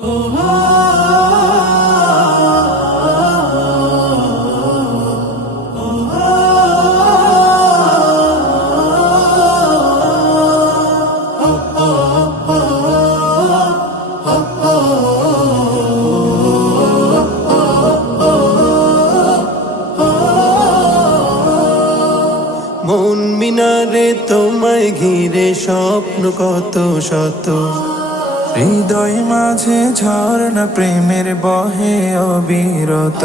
মন মিনারে তোমায় ঘিরে স্বপ্ন কত শত, হৃদয় মাঝে ঝর্ণা প্রেমের বহে অবিরত।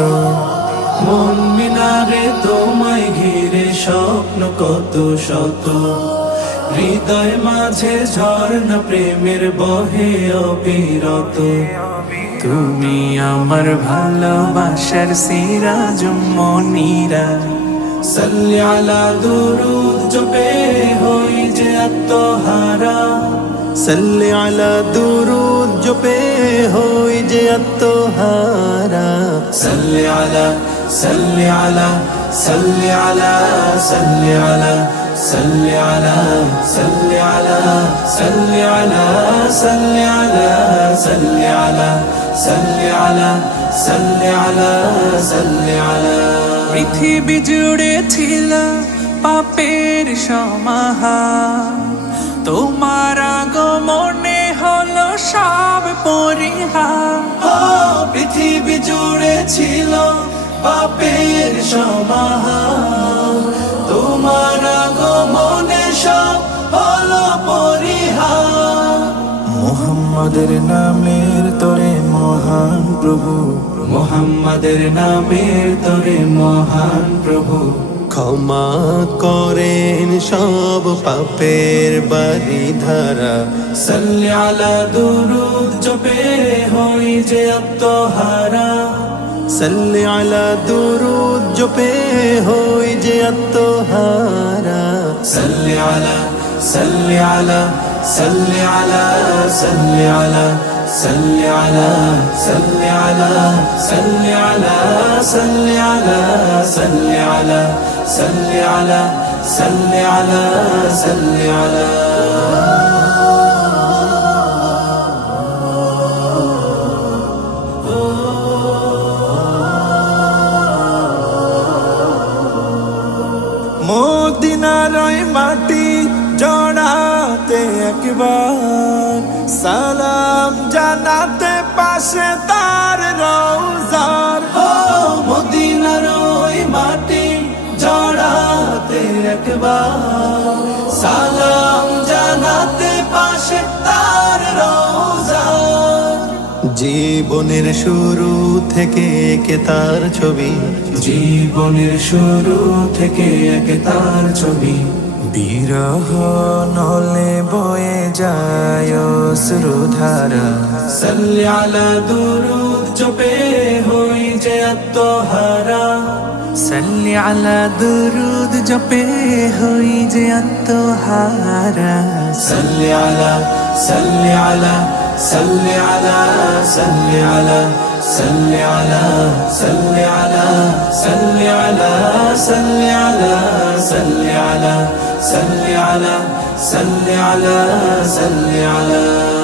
মন মিনারে তোমায় ঘিরে স্বপ্ন কত শত, হৃদয় মাঝে ঝর্ণা প্রেমের বহে অবিরত। তুমি আমার ভালোবাসার সিরাজ মনিরা, সাল্লি আলা দুরুদ জপে হই যে আত্মহারা, সাল্লি আলা দুরুদ জপে হই যে আত্মহারা। সাল্লি আলা সাল্লি আলা সাল্লি আলা সাল্লি আলা সাল্লি আলা সাল্লি আলা সাল্লি আলা সাল্লি আলা সাল্লি আলা সাল্লি আলা সাল্লি আলা সাল্লি আলা। পৃথিবী জুড়ে ছিল পাপের সমাহার, তোমার আগমনে হলো সব পরিহার। পৃথিবী জুড়ে ছিল পাপের সমাহার, তোমার আগমনে সব হলো পরিহার। মুহাম্মাদের নামের তোরে মহান প্রভু, মুহাম্মাদের নামের তোরে মহান প্রভু, ক্ষমা করেন সব পাপের বারিধারা। সাল্লি আলা দুরুদ জপে হই যে আত্মহারা, সাল্লি আলা দুরুদ জপে হই যে আত্মহারা। সাল্লি আলা সাল্লি আলা সাল্লি আলা সাল্লি আলা সাল্লি আলা সাল্লি আলা সাল্লি আলা সাল্লি আলা সাল্লি আলা সাল্লি আলা সাল্লি আলা সাল্লি আলা। মদিনার ওই মাটি জড়াতে একবার, সালাম জানাতে পাশে তার রওজার। মদিনার ওই মাটি জড়াতে একবার, সালাম জানাতে পাশে তার রওজার। জীবনের শুরু থেকে একে তার ছবি, জীবনের শুরু থেকে একে তার ছবি। বিরহ নলে বয়ে যায় অশ্রুধারা, সাল্লি আলা দুরুদ জপে হই যে আত্মহারা, সাল্লি আলা দুরুদ জপে হই যে আত্মহারা। সাল্লি আলা সাল্লি আলা সাল্লি আলা সাল্লি আলা সাল্লি আলা সাল্লি আলা সাল্লি আলা সাল্লি আলা সাল্লি আলা সাল্লি আলা সাল্লি আলা সাল্লি আলা।